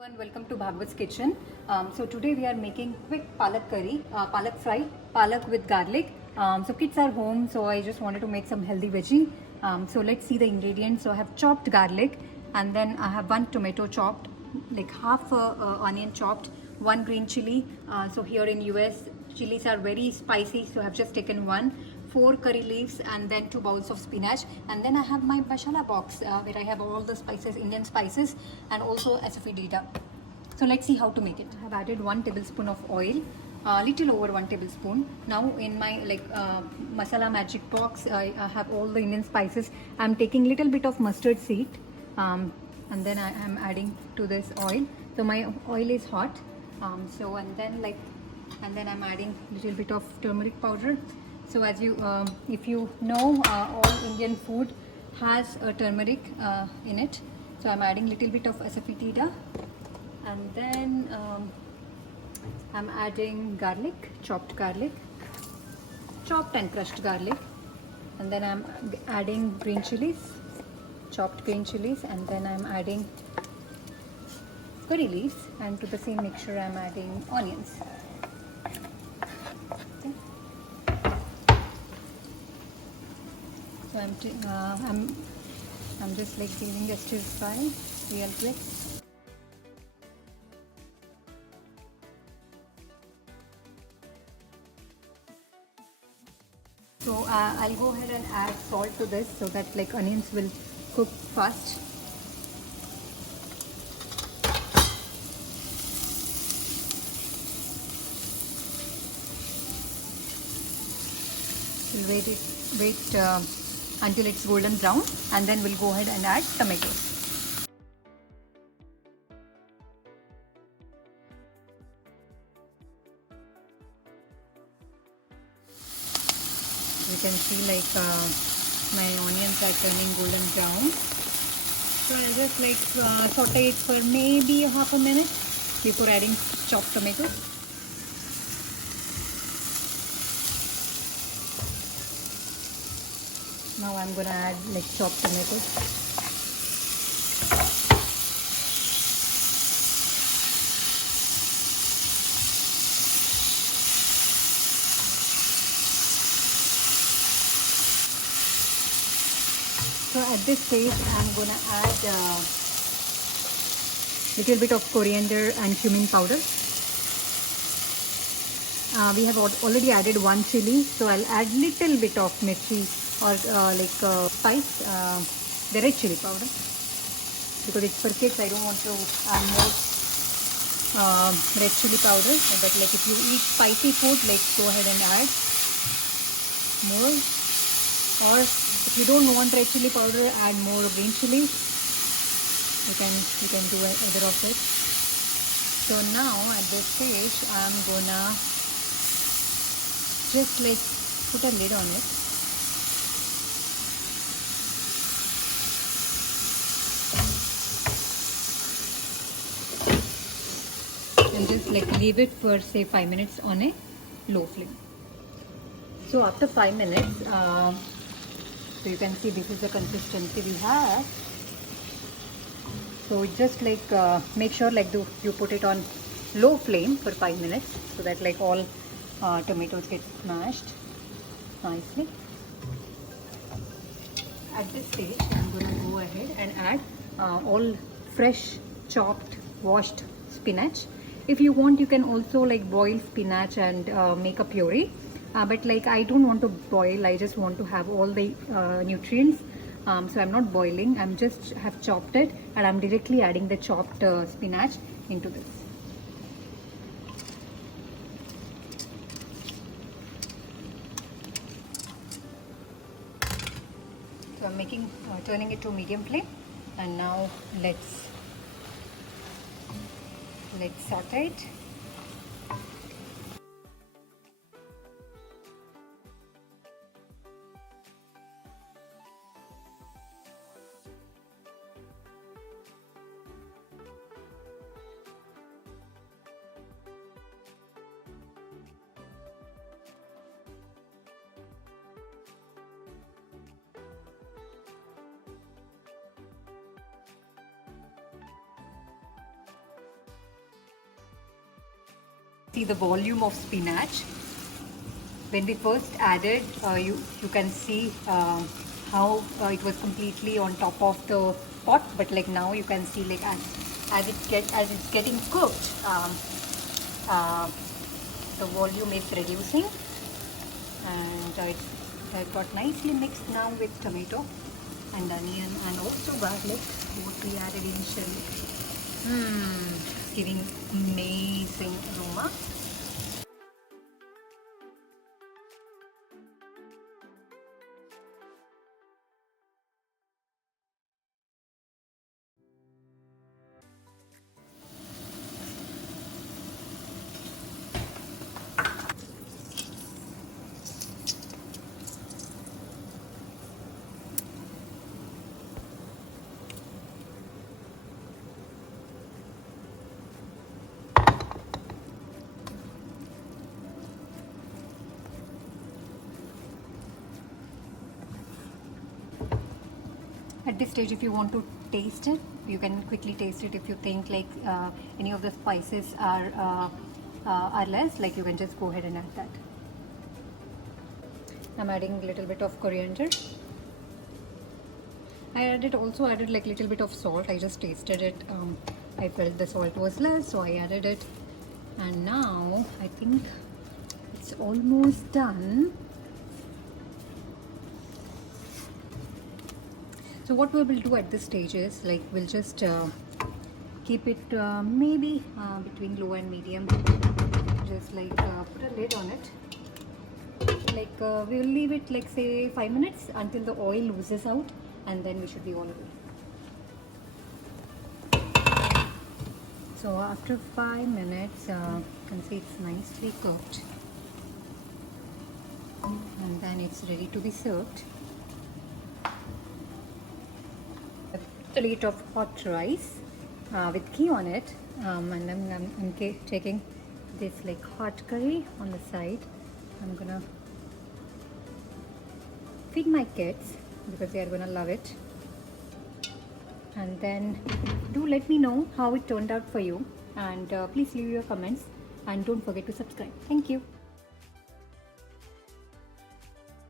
Everyone, welcome to Bhagwat's kitchen. So today we are making quick palak curry, palak fry, palak with garlic. So kids are home, so I just wanted to make some healthy veggie. So let's see the ingredients. So I have chopped garlic, and then I have one tomato chopped, like half onion chopped, one green chili. So here in US, chilies are very spicy, so I have just taken one. 4 curry leaves and then 2 bowls of spinach, and then I have my masala box where I have all the spices, Indian spices, and also asafoetida. So let's see how to make it. I have added 1 tablespoon of oil, little over 1 tablespoon. Now in my masala magic box, I have all the Indian spices. I'm taking little bit of mustard seed, and then I am adding to this oil. So my oil is hot. And then I'm adding little bit of turmeric powder. So as you, if you know, all Indian food has turmeric in it. So I'm adding little bit of asafoetida, and then I'm adding garlic, chopped and crushed garlic, and then I'm adding green chilies, chopped green chilies, and then I'm adding curry leaves, and to the same mixture I'm adding onions. So I'm just like giving a stir fry real quick. So I'll go ahead and add salt to this so that like onions will cook fast. We'll wait until it's golden brown, and then we'll go ahead and add tomatoes. You can see like my onions are turning golden brown. So I'll just like saute it for maybe half a minute before adding chopped tomatoes. Now I'm gonna add like chopped tomatoes. So at this stage I'm gonna add little bit of coriander and cumin powder. We have already added 1 chili, so I'll add little bit of mirchi or spice, the red chili powder, because it's for kids. I don't want to add more red chili powder, but like if you eat spicy food, like go ahead and add more, or if you don't want red chili powder, add more green chili. You can do either of it. So now at this stage I'm gonna just like put a lid on it. And just like leave it for say 5 minutes on a low flame. So after 5 minutes, so you can see this is the consistency we have. So just like make sure like you put it on low flame for 5 minutes so that like all tomatoes get smashed nicely. At this stage I'm going to go ahead and add all fresh chopped washed spinach. If you want, you can also like boil spinach and make a puree, but like I don't want to boil, I just want to have all the nutrients. So I'm not boiling, I'm just have chopped it, and I'm directly adding the chopped spinach into this. So I'm turning it to medium flame, and now let's saute it. see the volume of spinach. When we first added, you can see how it was completely on top of the pot, but like now you can see like as it's getting cooked, uh, the volume is reducing, and it got nicely mixed now with tomato and onion and also garlic, what we added initially. Giving amazing aroma. At this stage, if you want to taste it, you can quickly taste it. If you think like any of the spices are less, like you can just go ahead and add that. I'm adding a little bit of coriander. I also added like little bit of salt. I just tasted it. I felt the salt was less, so I added it. And now I think it's almost done. So what we will do at this stage is like we'll just keep it maybe between low and medium. Just like put a lid on it. Like we'll leave it like say 5 minutes until the oil loses out, and then we should be all good. So after 5 minutes, you can see it's nicely cooked, and then it's ready to be served. A plate of hot rice with ghee on it, and I'm taking this like hot curry on the side. I'm gonna feed my kids because they are gonna love it. And then do let me know how it turned out for you, and please leave your comments and don't forget to subscribe. Thank you.